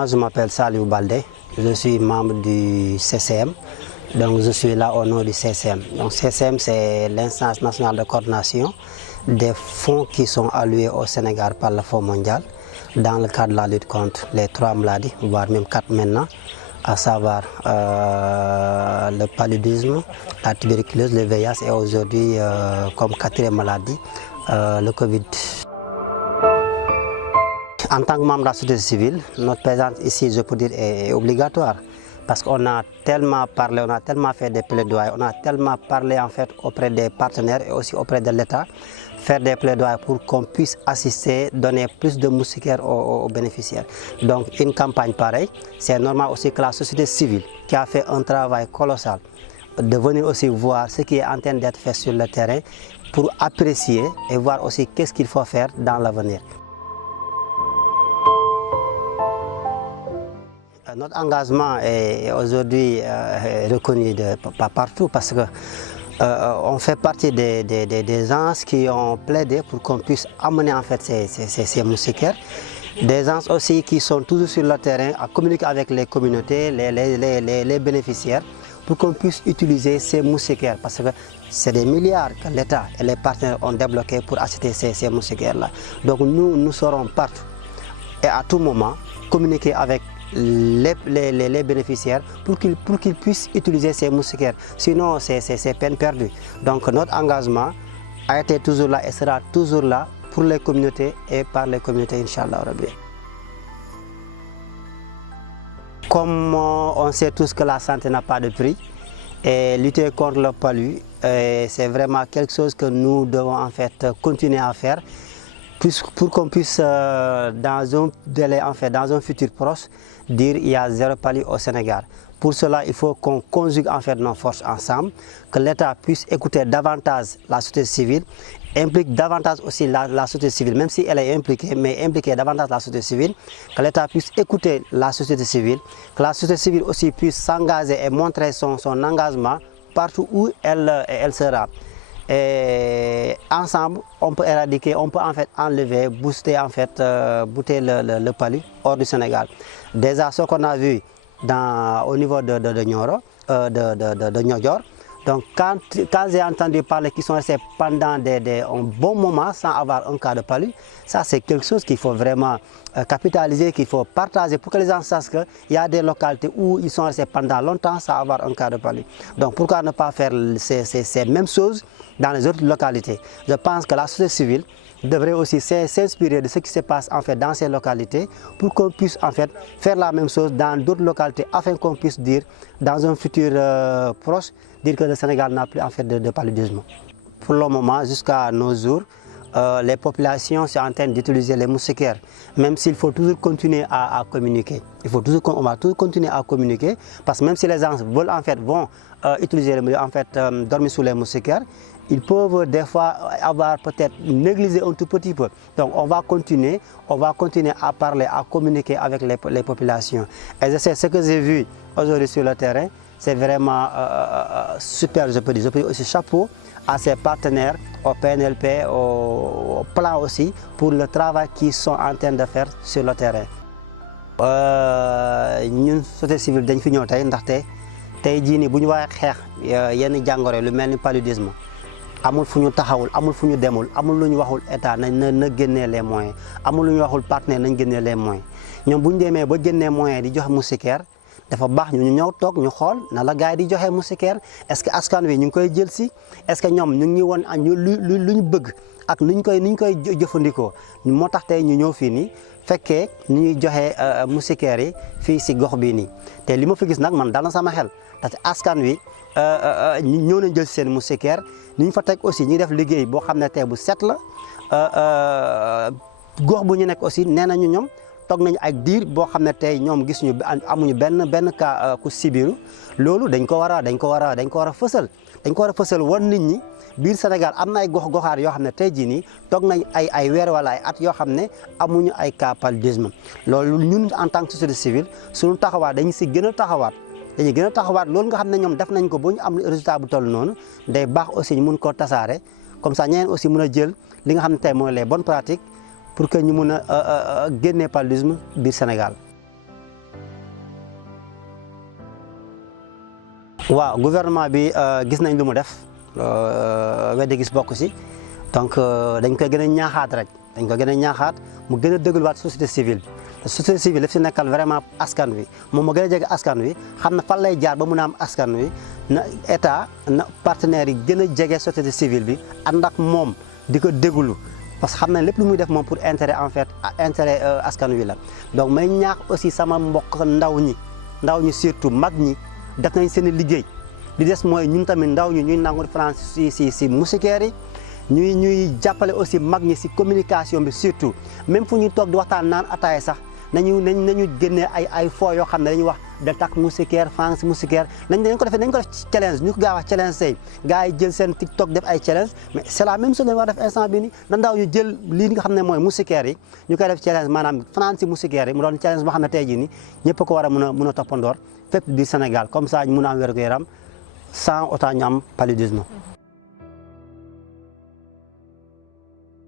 Moi, je m'appelle Saliou Baldé, je suis membre du CCM, donc je suis là au nom du CCM. Donc CCM, c'est l'instance nationale de coordination des fonds qui sont alloués au Sénégal par le Fonds mondial dans le cadre de la lutte contre les 3 maladies, voire même 4 maintenant, à savoir le paludisme, la tuberculose, le VIH et aujourd'hui comme 4e maladie, le Covid. En tant que membre de la société civile, notre présence ici, je peux dire, est obligatoire. Parce qu'on a tellement parlé, on a tellement fait des plaidoyers, on a tellement parlé en fait auprès des partenaires et aussi auprès de l'État, faire des plaidoyers pour qu'on puisse assister, donner plus de moustiquaires aux bénéficiaires. Donc une campagne pareille, c'est normal aussi que la société civile, qui a fait un travail colossal, de venir aussi voir ce qui est en train d'être fait sur le terrain pour apprécier et voir aussi qu'est-ce qu'il faut faire dans l'avenir. Notre engagement est aujourd'hui reconnu pas partout parce que on fait partie des gens qui ont plaidé pour qu'on puisse amener en fait ces moustiquaires. Des gens aussi qui sont toujours sur le terrain à communiquer avec les communautés, les bénéficiaires pour qu'on puisse utiliser ces moustiquaires parce que c'est des milliards que l'État et les partenaires ont débloqués pour acheter ces moustiquaires-là. Donc nous serons partout et à tout moment communiquer avec les bénéficiaires pour qu'ils puissent utiliser ces moustiquaires. Sinon, c'est peine perdue. Donc notre engagement a été toujours là et sera toujours là pour les communautés et par les communautés, Inch'Allah Rabbi. Comme on sait tous que la santé n'a pas de prix, et lutter contre le palu, c'est vraiment quelque chose que nous devons en fait continuer à faire. Pour qu'on puisse, dans un délai, en fait, dans un futur proche, dire qu'il y a 0 palu au Sénégal. Pour cela, il faut qu'on conjugue en fait nos forces ensemble, que l'État puisse écouter davantage la société civile, implique davantage aussi la société civile, même si elle est impliquée, mais impliquer davantage la société civile, que l'État puisse écouter la société civile, que la société civile aussi puisse s'engager et montrer son engagement partout où elle sera. Et ensemble, on peut éradiquer, on peut en fait enlever, booster en fait, booster le palu hors du Sénégal. Déjà, ce qu'on a vu au niveau de Nioro, de Niodior, donc quand j'ai entendu parler qu'ils sont restés pendant un bon moment sans avoir un cas de palu, ça c'est quelque chose qu'il faut vraiment capitaliser, qu'il faut partager pour que les gens sachent qu'il y a des localités où ils sont restés pendant longtemps sans avoir un cas de palu. Donc pourquoi ne pas faire ces mêmes choses dans les autres localités? Je pense que la société civile devrait aussi s'inspirer de ce qui se passe en fait dans ces localités pour qu'on puisse en fait faire la même chose dans d'autres localités afin qu'on puisse dire dans un futur proche dire que le Sénégal n'a plus en fait de paludisme. Pour le moment, jusqu'à nos jours, les populations sont en train d'utiliser les moustiquaires, même s'il faut toujours continuer à communiquer. On va toujours continuer à communiquer parce que même si les gens veulent en fait vont utiliser dormir sous les moustiquaires, ils peuvent des fois avoir peut-être négligé un tout petit peu. Donc on va continuer à parler, à communiquer avec les populations. Et je sais ce que j'ai vu aujourd'hui sur le terrain, c'est vraiment super, je peux dire aussi chapeau à ses partenaires, au PNLP, au plan aussi, pour le travail qu'ils sont en train de faire sur le terrain. Ñun société civile dañ fi ñëw tey ndaxte tey jii nii bu ñu waxee xeex yenn jàngoro lu mel ni paludisme amul fu ñu taxawul amul fu ñu demul amul lu ñu waxul état na génnee les moyens amul lu ñu waxul partenaire nañ génnee les moyens ñoom bu ñu demee ba génnee moyens di joxe moustiquaire dafa baax ñu ñëw toog ñu xool na la gars yi di joxe moustiquaire est-ce que askan wi ñu ngi koy jël si est-ce que ñoom ñu ngi woon lu ñu bëgg ak nuñ koy jëfandikoo moo tax tey ñu ñëw fii nii fekkee ni ñuy joxe moustiquaire yi fii si gox bii nii te li ma fi gis nag man dal na sama xel parce que askan wi ñëw nañ jël seen moustiquaire ni ñu fa teg aussi ñuy def liggéey boo xam ne tey bu set la gox bu ñu nekk aussi nee nañu ñoom toog nañu ak diir boo xam ne tey ñoom gis ñu amuñu benn cas ku sibiru loolu dañ ko war a fësal wan nit ñi biir Sénégal am na ay gox-goxaat yoo xam ne tey jii nii toog nañ ay weer wala ay at yoo xam ne amuñu ay cas paludisme loolu ñun en tant que société civile suñu taxawaat dañu si gën a taxawaat loolu nga xam ne ñoom def nañ ko ba ñu am résultat bu toll noonu day baax aussi ñu mun koo tasaare comme ça ñeneen aussi mun a jël li nga xam ne tey mooy les bonnes pratiques pour que ñu mun a génnee paludisme biir Sénégal. waaw gouvernement bi gis nañ lu mu def weddi gis bokk si donc dañ koy gën a ñaaxaat rek dañ ko gën a ñaaxaat mu gën a dégluwaat société civile bi société civile daf si nekkal vraiment askan wi moom moo gën a jege askan wi xam na fan lay jaar ba mun a am askan wi na état na partenaires yi gën a jege société civile bi ànd ak moom di ko déglu parce que xam na lépp lu muy def moom pour intérêt en fait intérêt askan wi la donc may ñaax aussi sama mbokk ndaw ñi surtout mag ñi def nañ seen liggéey li des mooy ñun tamit ndaw ñi ñuy nangu France si musicaires yi ñuy jàppale aussi mag ñi si communication bi surtout même fu ñuy toog di waxtaan naan ataaya sax nañu génnee ay foo yoo xam ne dañuy wax Deltak musicaire France musicaire nañ ko def challenge ñu ko gaa wax challenge tey gars yi jël seen TikTok def ay challenge mais c'est la même chose lañu war def instant bi ni na ndaw ñu jël lii nga xam ne mooy musicaire yi ñu koy def challenge maanaam France musicaire yi mu doon challenge boo xam ne tey jii ni ñëpp ko war a mun a toppandoor fépp du Sénégal comme ça ñu mun a am wér-gu-yaram sans autant ñu am paludisme